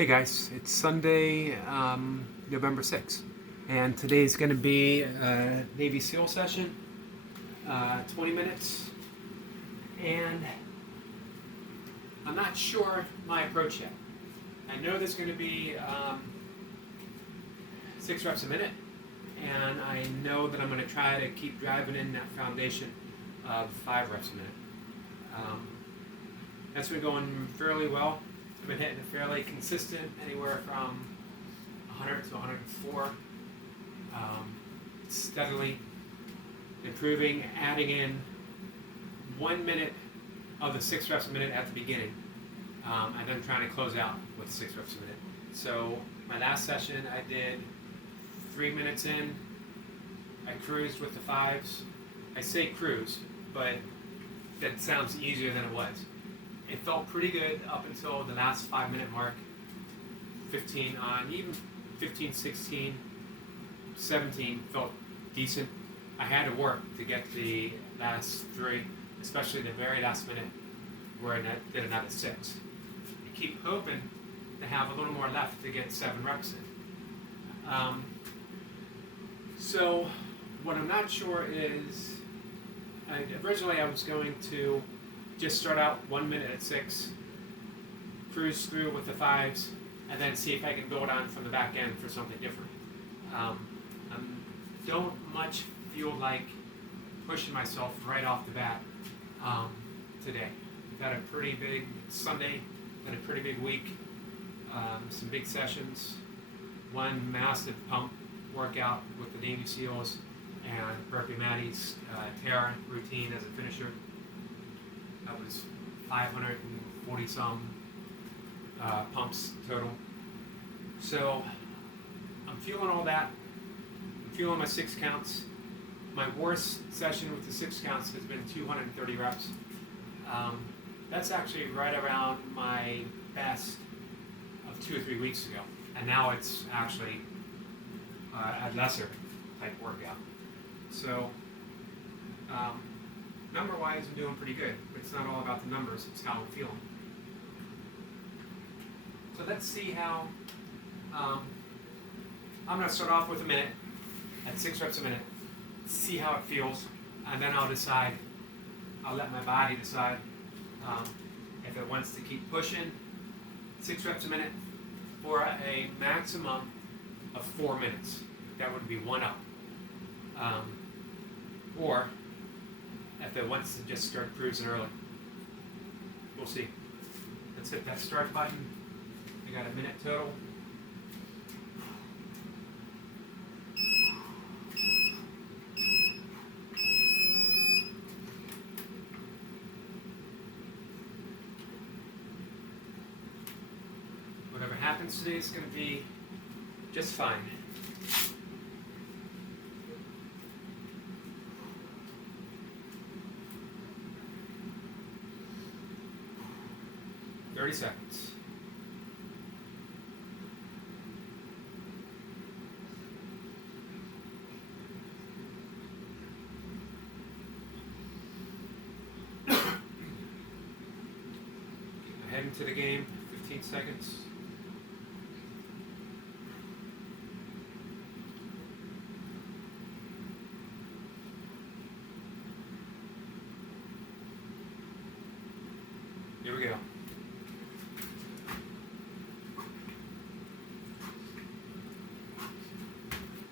Hey guys, it's Sunday, November 6th, and today's going to be a Navy SEAL session, 20 minutes, and I'm not sure my approach yet. I know there's going to be 6 reps a minute, and I know that I'm going to try to keep driving in that foundation of 5 reps a minute. That's been going fairly well. I've been hitting a fairly consistent, anywhere from 100 to 104, steadily improving, adding in 1 minute of the 6 reps a minute at the beginning, and then trying to close out with 6 reps a minute. So my last session I did 3 minutes in, I cruised with the 5s. I say cruise, but that sounds easier than it was. It felt pretty good up until the last 5-minute mark. 15 on, even 15, 16, 17 felt decent. I had to work to get the last 3, especially the very last minute where I did another 6. I keep hoping to have a little more left to get 7 reps in. So what I'm not sure is, originally I was going to just start out 1 minute at 6, cruise through with the 5s, and then see if I can build on from the back end for something different. I don't much feel like pushing myself right off the bat today. We've had a pretty big Sunday, had a pretty big week, some big sessions, one massive pump workout with the Navy SEALs, and Burpee Maddie's Terra routine as a finisher. That was 540 some pumps total. So I'm feeling all that. I'm feeling my 6 counts. My worst session with the 6 counts has been 230 reps. That's actually right around my best of 2 or 3 weeks ago. And now it's actually a lesser type workout. So number-wise, I'm doing pretty good. But it's not all about the numbers, it's how I'm feeling. So let's see how, I'm going to start off with a minute, at 6 reps a minute, see how it feels, and then I'll decide, I'll let my body decide if it wants to keep pushing 6 reps a minute for a maximum of 4 minutes. That would be 1 up. Or if it wants to just start cruising early. We'll see. Let's hit that start button. We got a minute total. Whatever happens today is going to be just fine. Thirty seconds. Head into the game, 15 seconds. Here we go.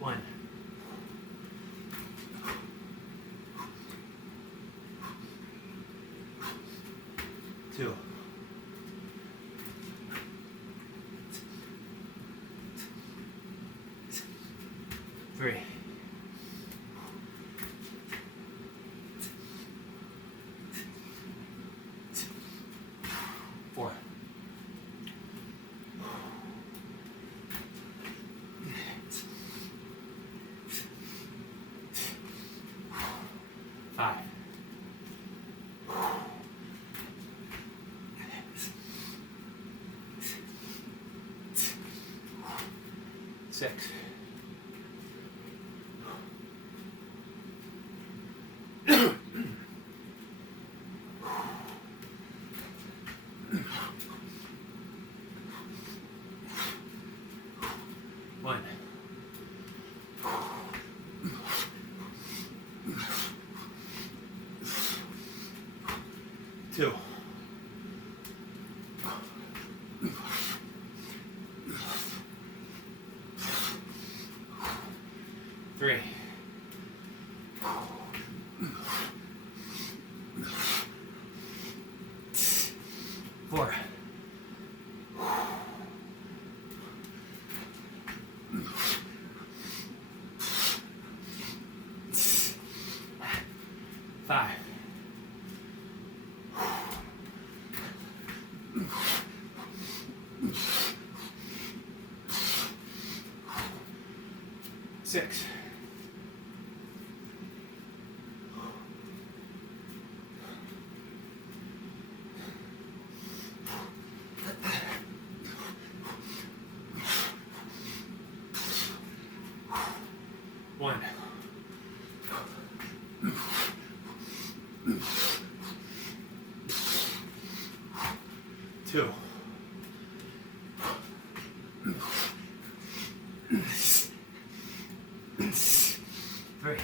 1. 2. 3. 4. 5. 6. 8. 6. 1. 2. 3.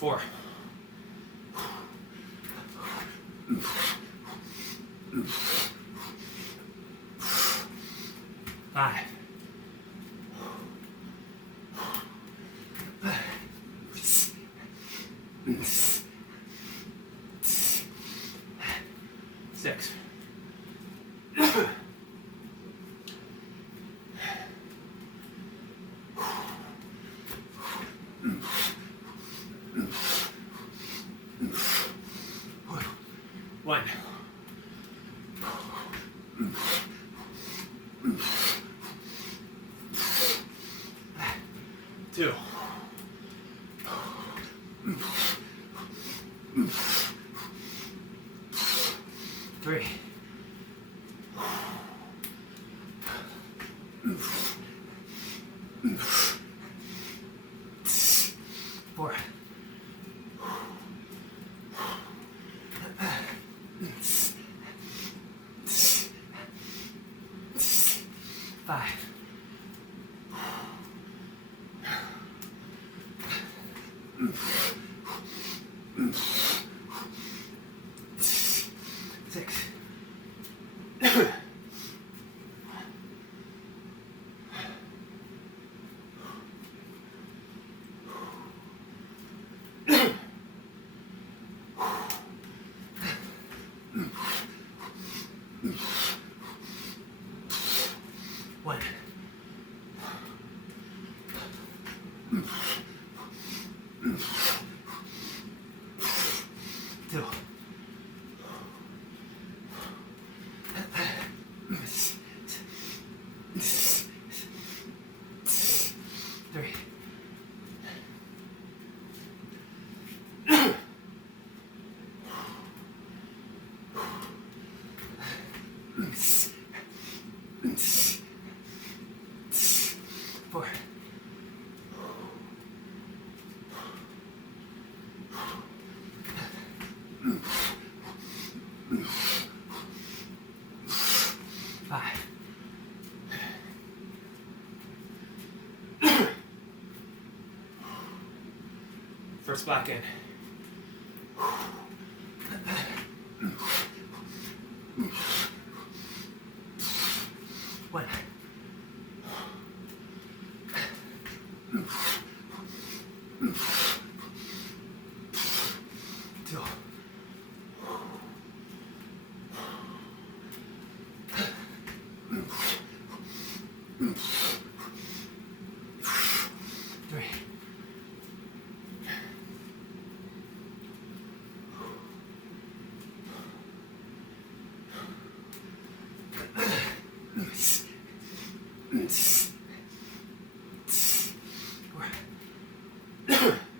4. 5. 6. 1. 2. 3. 4. 5. 6. 1. 2. 3. 4. 5. First block in. 1. 2. 3. 4.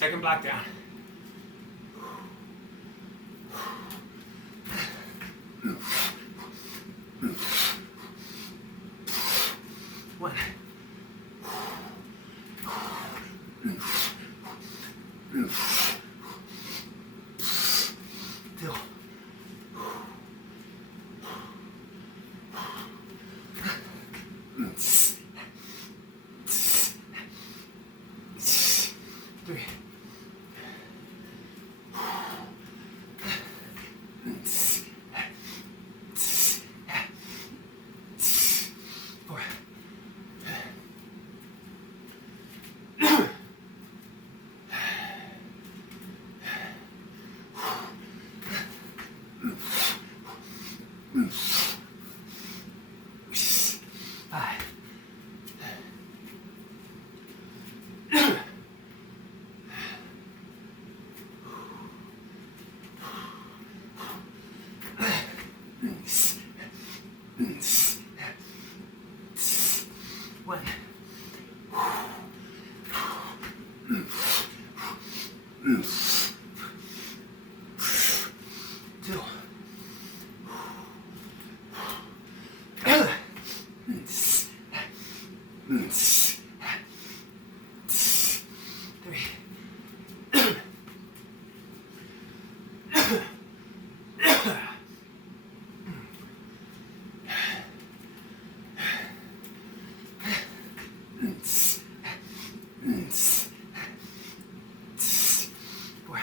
Second block down. One. Two. Three. Four. Five. One. Two. Three. Four.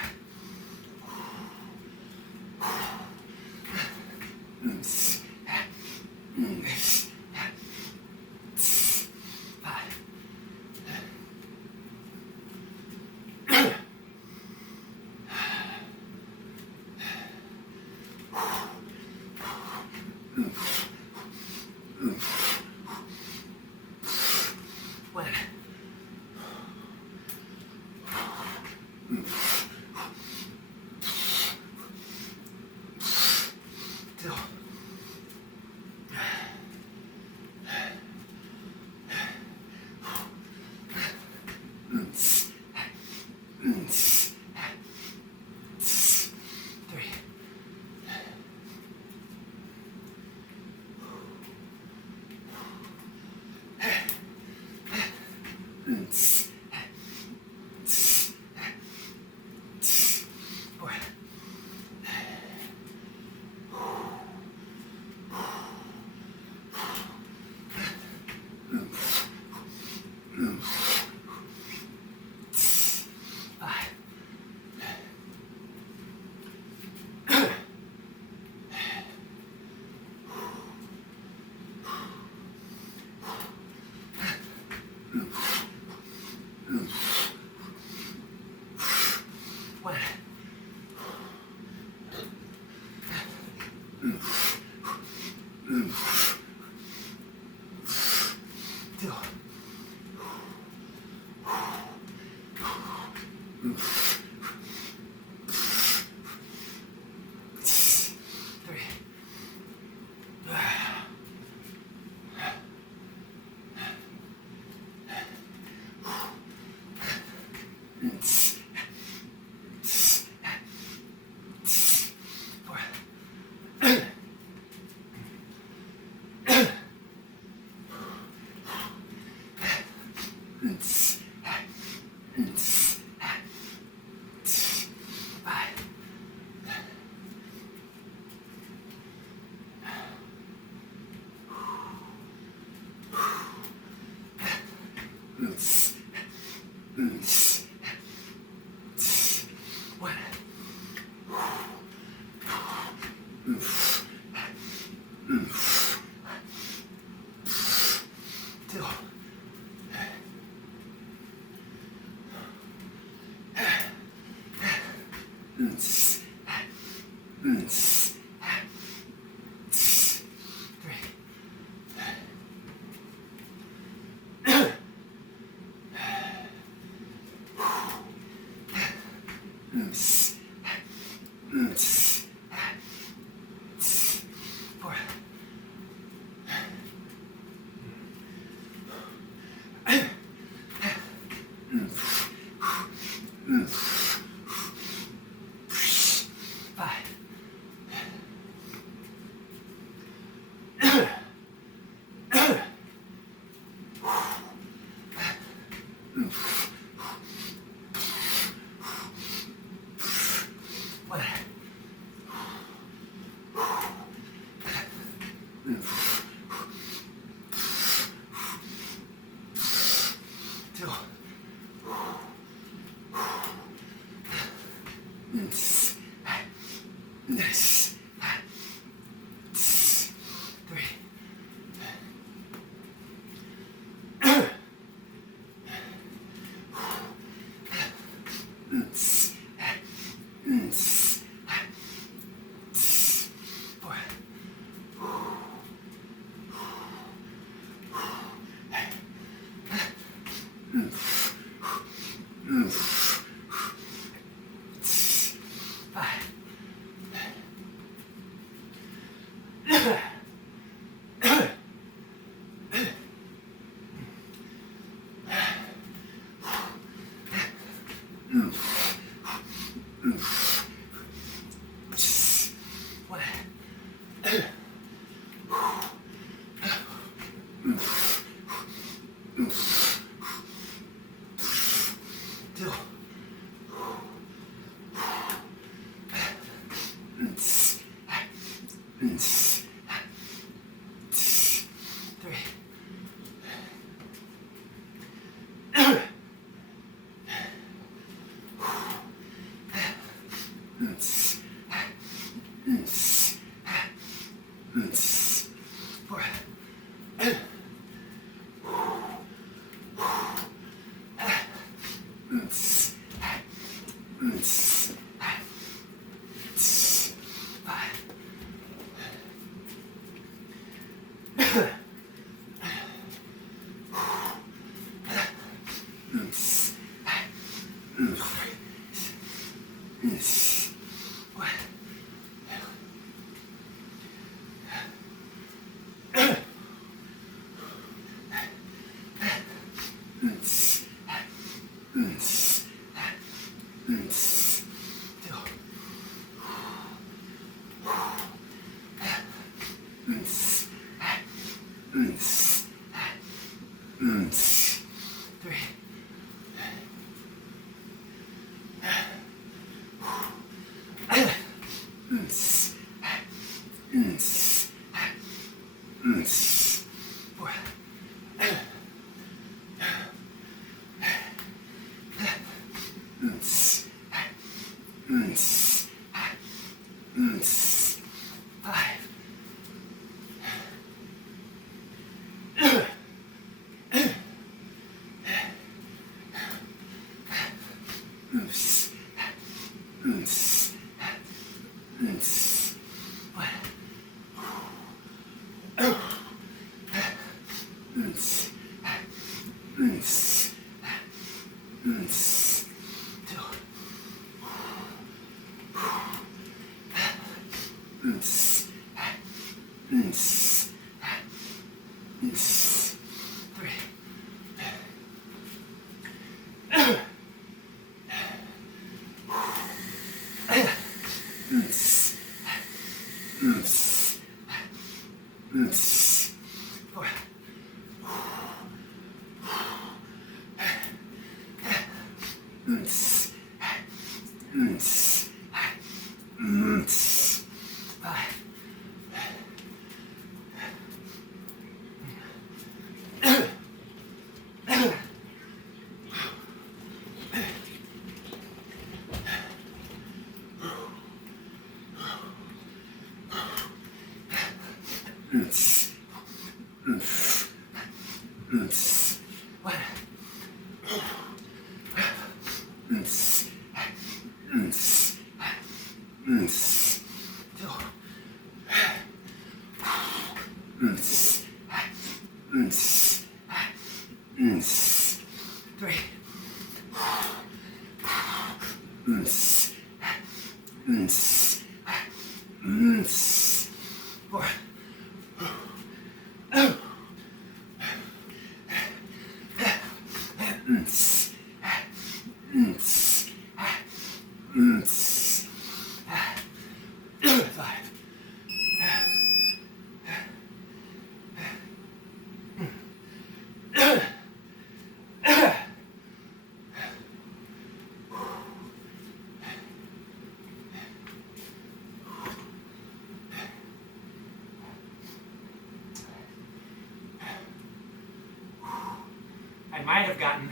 I might have gotten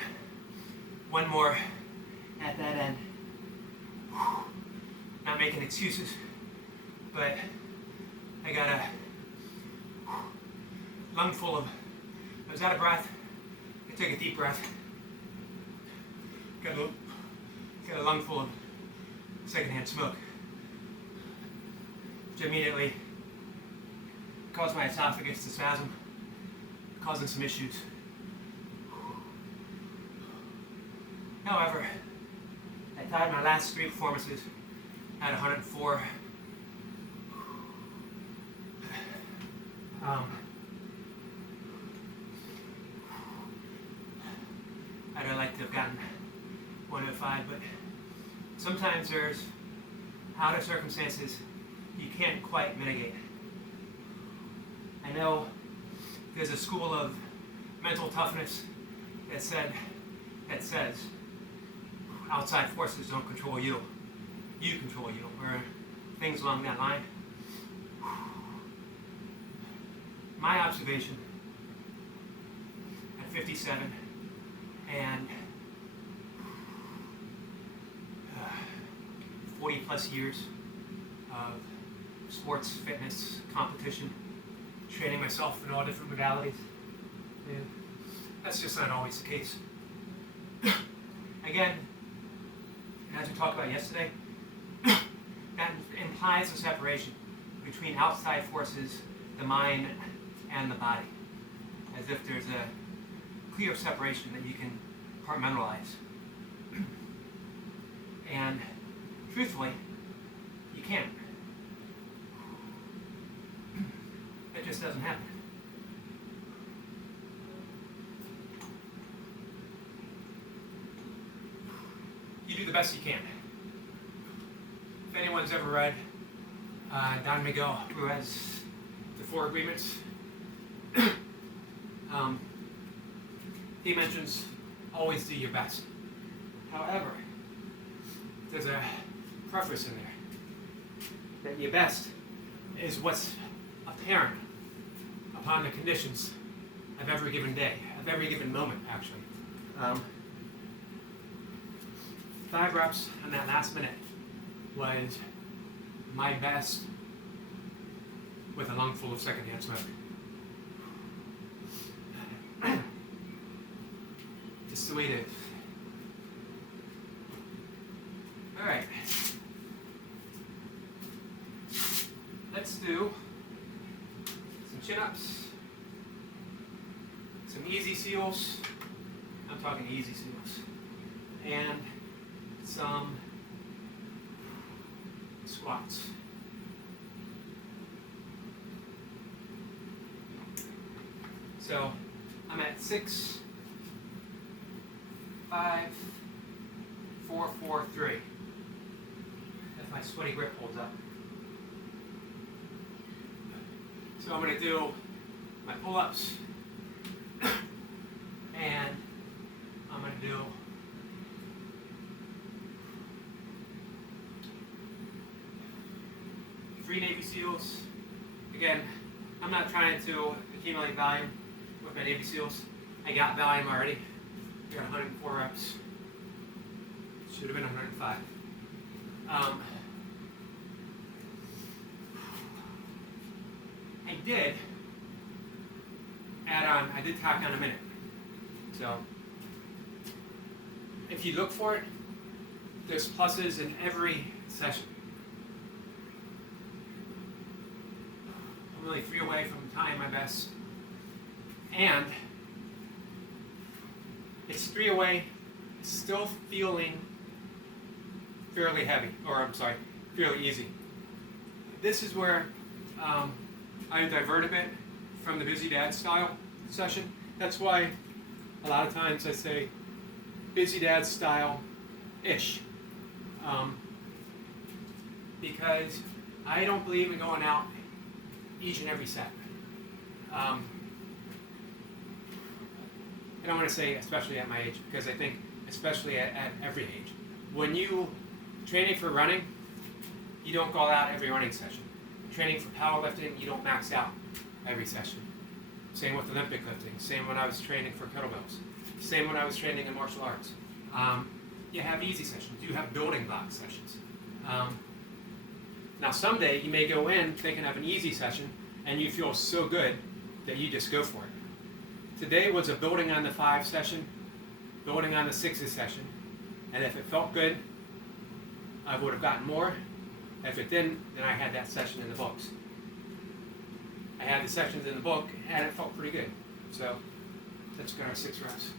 one more at that end. Not making excuses, but I got a lung full of, I was out of breath. I took a deep breath. Got a lung full of secondhand smoke, which immediately caused my esophagus to spasm, causing some issues. However, I tied my last 3 performances at 104. I'd like to have gotten 105, but sometimes there's outer circumstances you can't quite mitigate. I know there's a school of mental toughness that says outside forces don't control you. You control you, or things along that line. My observation at 57 and 40 plus years of sports, fitness, competition, training myself in all different modalities. And that's just not always the case. Again, as we talked about yesterday, that implies a separation between outside forces, the mind, and the body, as if there's a clear separation that you can compartmentalize. And truthfully, you can't. It just doesn't happen. best you can. If anyone's ever read Don Miguel Ruiz's The Four Agreements, he mentions always do your best. However, there's a preface in there that your best is what's apparent upon the conditions of every given day, of every given moment, actually. 5 reps on that last minute was my best with a lungful of secondhand smoke. Just the way it is. All right. Let's do some chin-ups, some easy seals. I'm talking easy seals, and some squats. So I'm at 6, 5, 4, 4, 3. If my sweaty grip holds up. So I'm going to do my pull-ups, and I'm going to do three Navy SEALs. Again, I'm not trying to accumulate volume with my Navy SEALs. I got volume already. I got 104 reps. Should have been 105. I did add on, I did tack on a minute. So if you look for it, there's pluses in every session. I'm only 3 away from tying my best. And it's 3 away, still feeling fairly heavy, or I'm sorry, fairly easy. This is where I divert a bit from the busy dad style session. That's why a lot of times I say busy dad style-ish. Because I don't believe in going out each and every set. I don't want to say especially at my age, because I think especially at every age. When you training for running, you don't go out every running session. Training for powerlifting, you don't max out every session. Same with Olympic lifting. Same when I was training for kettlebells. Same when I was training in martial arts. You have easy sessions. You have building block sessions. Now someday you may go in thinking of an easy session and you feel so good that you just go for it. Today was a building on the 5 session, building on the 6 session, and if it felt good, I would have gotten more. If it didn't, then I had that session in the books. I had the sections in the book, and it felt pretty good. So let's go our 6 reps.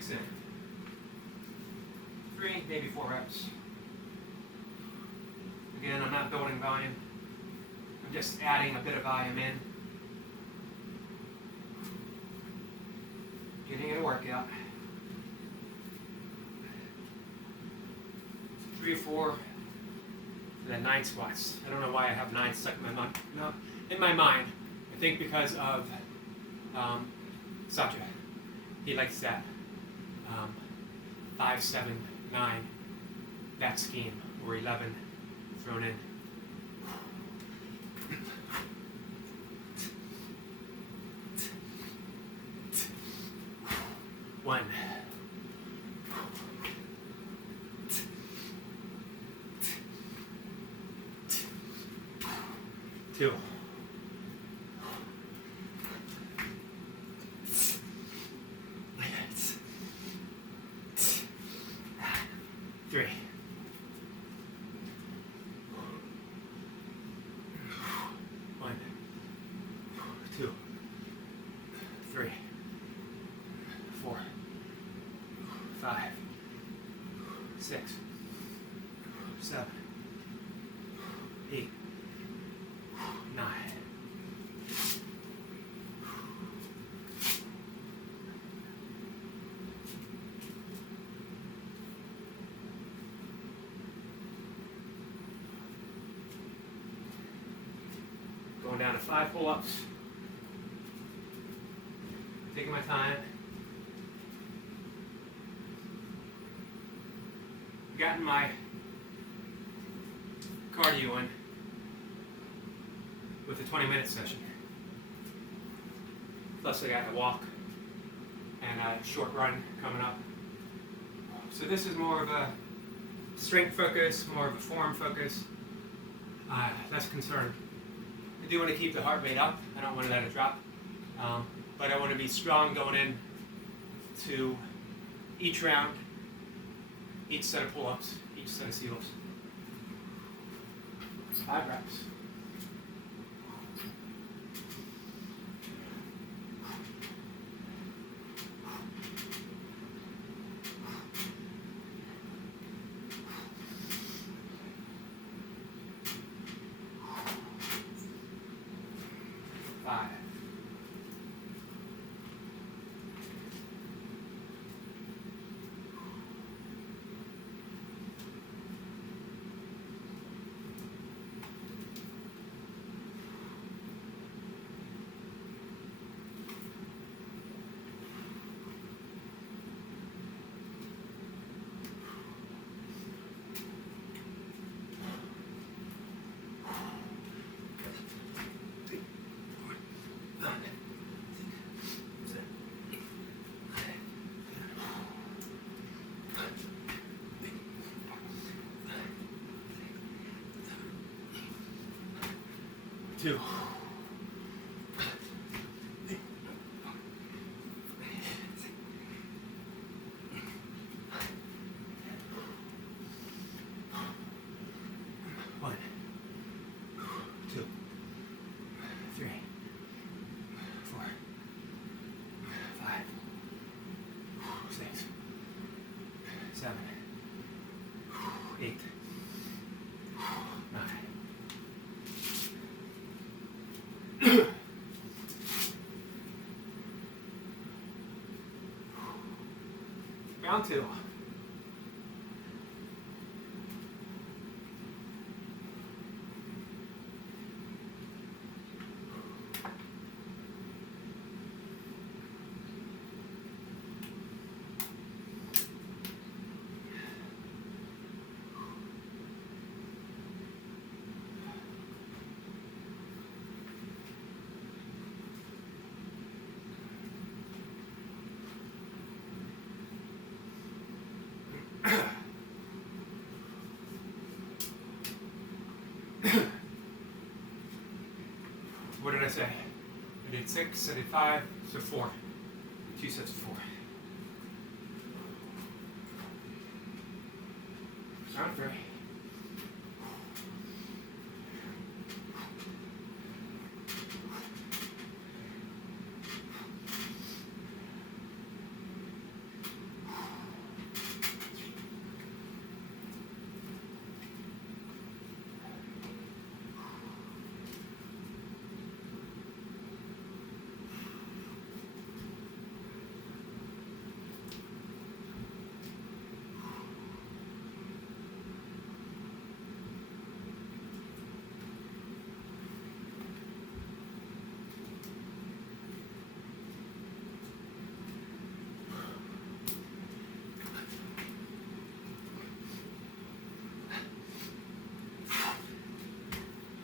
In. 3, maybe 4 reps. Again, I'm not building volume. I'm just adding a bit of volume in. Getting it a workout. 3 or 4 for the 9 squats. I don't know why I have 9 stuck in my mind. No, in my mind, I think because of Satya. He likes that. 5, 7, 9, that scheme, or 11 thrown in. One. 2. 3. 1. 5, 6, 7, 8, 9. Going down to 5 pull-ups. Taking my time. Gotten my cardio in with the 20-minute session. Plus I got a walk and a short run coming up. So this is more of a strength focus, more of a form focus. Less concerned. I do want to keep the heart rate up. I don't want to let it drop. But I want to be strong going in to each round, each set of pull-ups, each set of seal-ups. 5 reps. Two. One. 2. 3. 4. 5. 6. 7. 8. 9. Round 2. What did I say? I did 6, I did 5, so 4. 2 sets of 4. Round 3.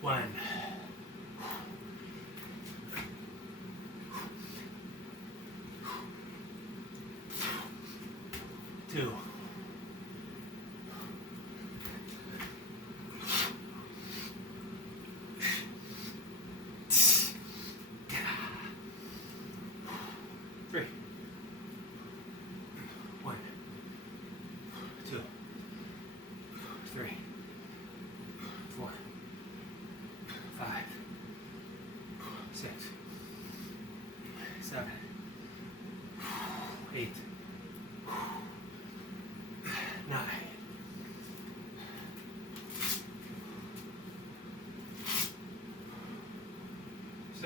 One. 2. 3. 1. 2. 3. 4.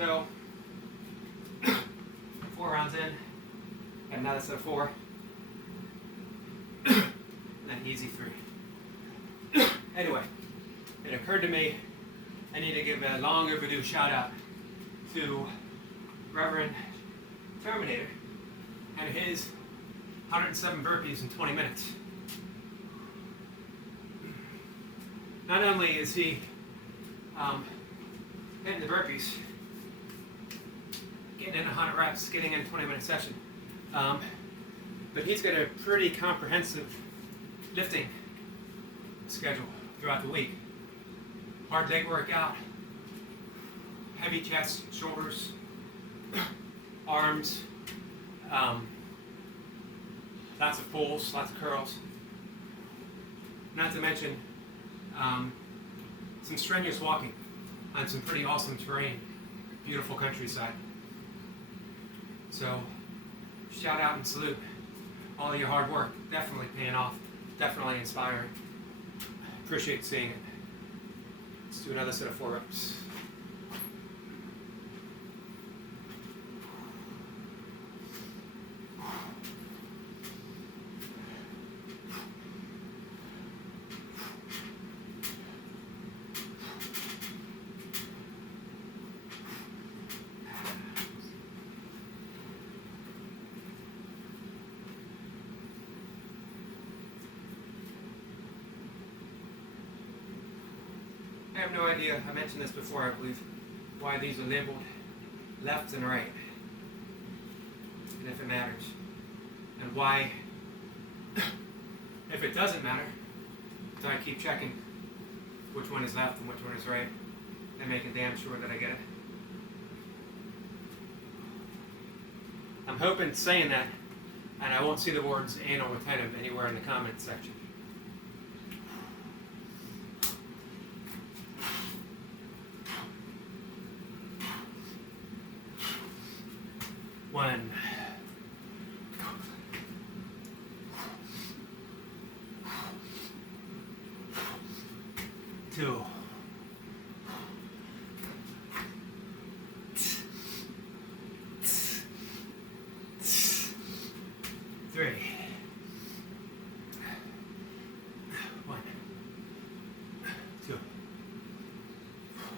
So 4 rounds in, got another set of 4, and then easy 3. Anyway, it occurred to me I need to give a long overdue shout out to Reverend Terminator and his 107 burpees in 20 minutes. Not only is he hitting the burpees, getting in 100 reps, getting in a 20-minute session, but he's got a pretty comprehensive lifting schedule throughout the week. Hard leg workout, heavy chest, shoulders, arms, lots of pulls, lots of curls. Not to mention some strenuous walking on some pretty awesome terrain, beautiful countryside. So shout out and salute all of your hard work, definitely paying off, definitely inspiring. Appreciate seeing it. Let's do another set of 4 reps. I have no idea, I mentioned this before I believe, why these are labeled left and right, and if it matters, and why, if it doesn't matter, do I keep checking which one is left and which one is right, and making damn sure that I get it. I'm hoping saying that, and I won't see the words anal retentive anywhere in the comments section. One, 2, 3, 1, 2,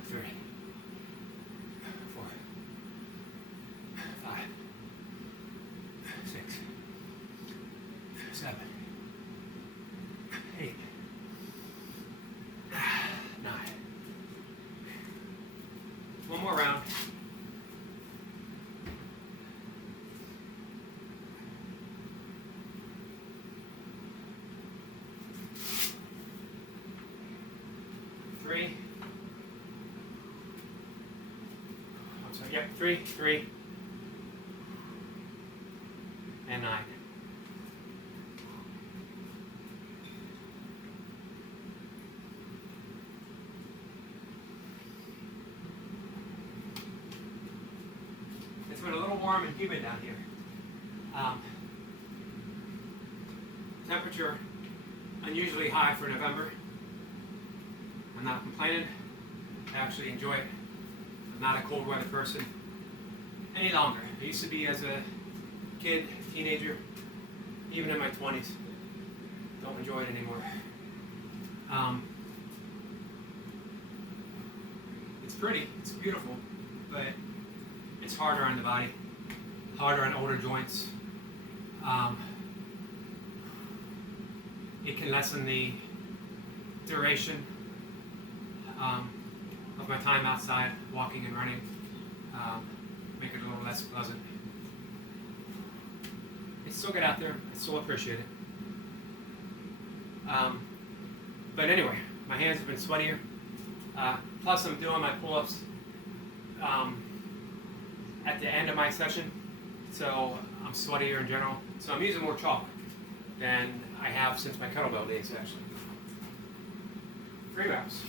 3, 4, 5, 6, 7, 8, 9. One more round. Three. I'm sorry. Yep. 3, and 9. It's been a little warm and humid down here. Temperature unusually high for November. I'm not complaining. I actually enjoy it. I'm not a cold weather person any longer. I used to be as a kid, teenager, even in my 20s. Don't enjoy it anymore. It's pretty, it's beautiful, but it's harder on the body, harder on older joints. It can lessen the duration of my time outside, walking and running, make it a little less pleasant. It's still get out there, I still appreciate it. But anyway, my hands have been sweatier. Plus I'm doing my pull-ups at the end of my session, so I'm sweatier in general. So I'm using more chalk than I have since my kettlebell days, actually. 3 reps.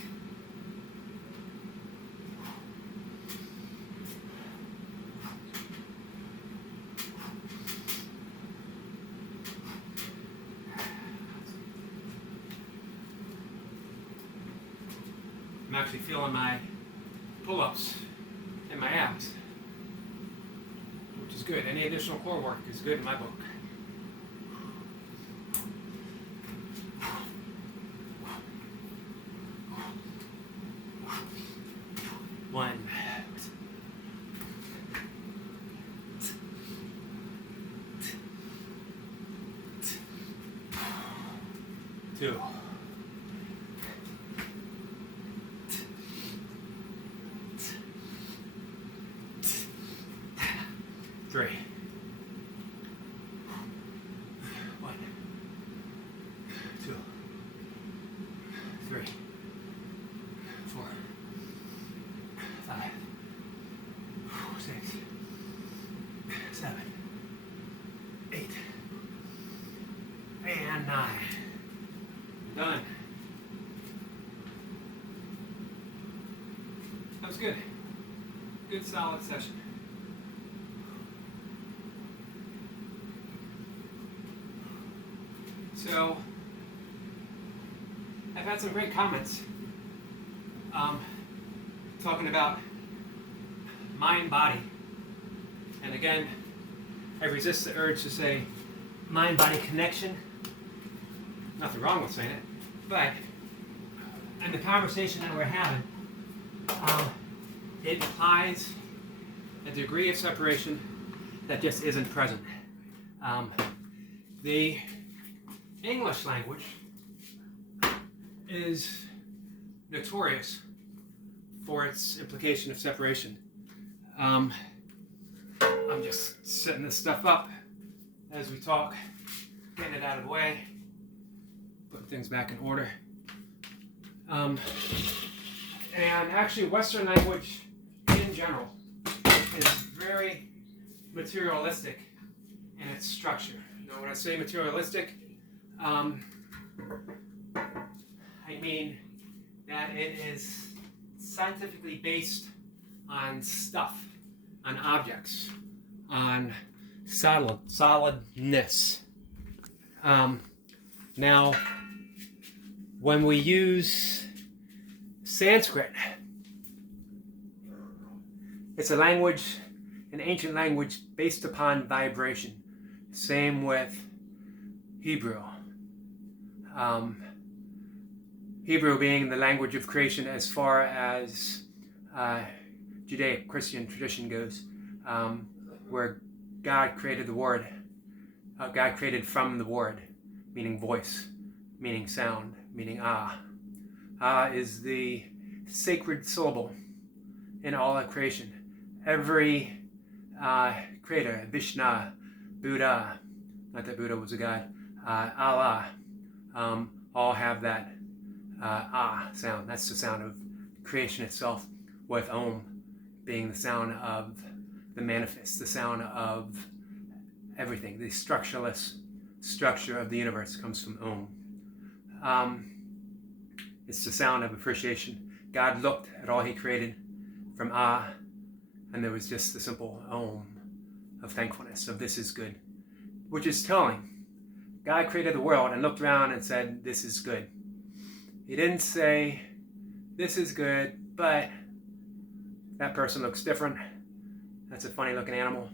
I'm actually feeling my pull-ups and my abs, which is good. Any additional core work is good in my book. One. Two. Three. One. Two. Three. Four. Five. Six. Seven. Eight. And 9. Done. That was good. Good solid session. So, I've had some great comments talking about mind-body. And again, I resist the urge to say mind-body connection. Nothing wrong with saying it, but in the conversation that we're having, it implies a degree of separation that just isn't present. The English language is notorious for its implication of separation. I'm just setting this stuff up as we talk, getting it out of the way, putting things back in order. And actually, Western language in general is very materialistic in its structure. Now, when I say materialistic, I mean that it is scientifically based on stuff, on objects, on solidness. Now, when we use Sanskrit, it's a language, an ancient language based upon vibration. Same with Hebrew. Hebrew being the language of creation as far as Judaic-Christian tradition goes, where God created the Word. God created from the Word, meaning voice, meaning sound, meaning ah. Ah is the sacred syllable in all of creation. Every creator, Vishnu, Buddha, not that Buddha was a god, Allah, all have that ah sound. That's the sound of creation itself, with Om being the sound of the manifest, the sound of everything. The structureless structure of the universe comes from Om. It's the sound of appreciation. God looked at all He created from Ah, and there was just the simple Om of thankfulness, of this is good, which is telling. God created the world and looked around and said, this is good. He didn't say, this is good, but that person looks different. That's a funny looking animal.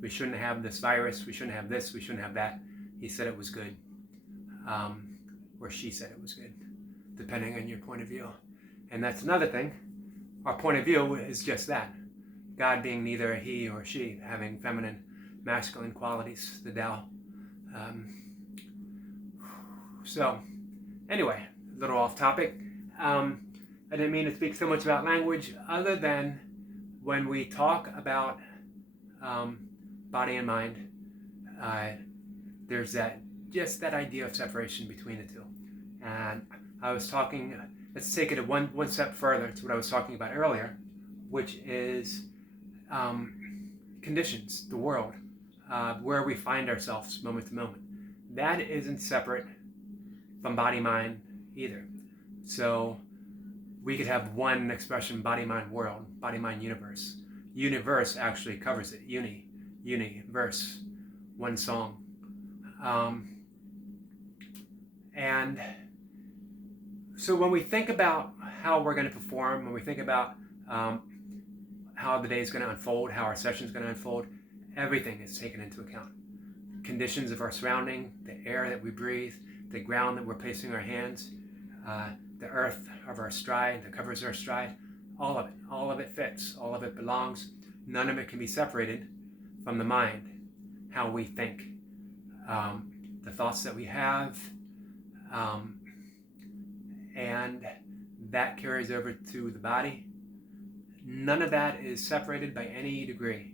We shouldn't have this virus. We shouldn't have this. We shouldn't have that. He said it was good. Or she said it was good, depending on your point of view. And that's another thing. Our point of view is just that. God being neither a he or she, having feminine, masculine qualities, the Tao. So, anyway, a little off topic. I didn't mean to speak so much about language, other than when we talk about body and mind, there's that idea of separation between the two. And I was talking, let's take it one step further to what I was talking about earlier, which is conditions, the world, where we find ourselves moment to moment. That isn't separate from body-mind either. So we could have one expression, body-mind world, body-mind universe. Universe actually covers it. Verse, one song. And so when we think about how we're going to perform, when we think about how how the day is going to unfold, how our session is going to unfold. Everything is taken into account. Conditions of our surrounding, the air that we breathe, the ground that we're placing our hands, the earth of our stride that covers our stride, all of it fits, all of it belongs. None of it can be separated from the mind, how we think, the thoughts that we have, and that carries over to the body. None of that is separated by any degree.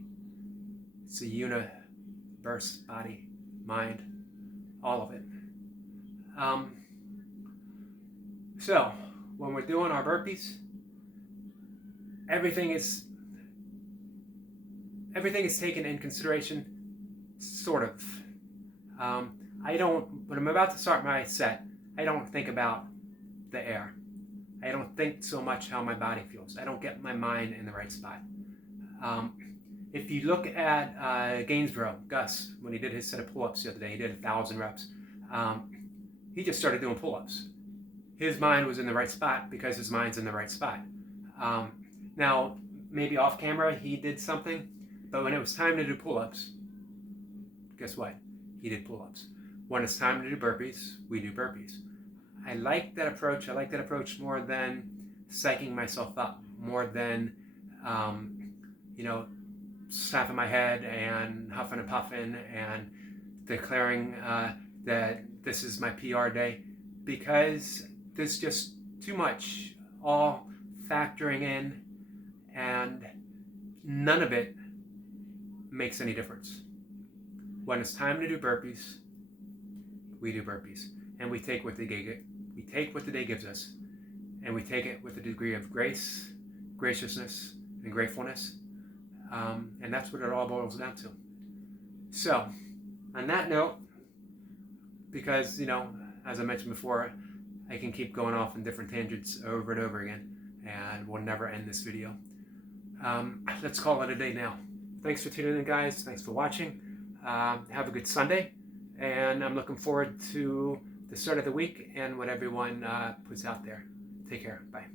It's a universe, body, mind, all of it. So when we're doing our burpees, everything is taken in consideration, sort of. When I'm about to start my set, I don't think about the air. I don't think so much how my body feels. I don't get my mind in the right spot. If you look at Gainsborough, Gus, when he did his set of pull-ups the other day, he did 1,000 reps. He just started doing pull-ups. His mind was in the right spot because his mind's in the right spot. Now, maybe off camera he did something, but when it was time to do pull-ups, guess what? He did pull-ups. When it's time to do burpees, we do burpees. I like that approach. I like that approach more than psyching myself up, more than, slapping my head and huffing and puffing and declaring that this is my PR day, because there's just too much all factoring in, and none of it makes any difference. When it's time to do burpees, we do burpees, and we take what the day gives us, and we take it with a degree of grace, graciousness, and gratefulness, and that's what it all boils down to. So, on that note, because as I mentioned before, I can keep going off in different tangents over and over again, and we'll never end this video. Let's call it a day now. Thanks for tuning in, guys. Thanks for watching. Have a good Sunday, and I'm looking forward to the start of the week and what everyone puts out there. Take care. Bye.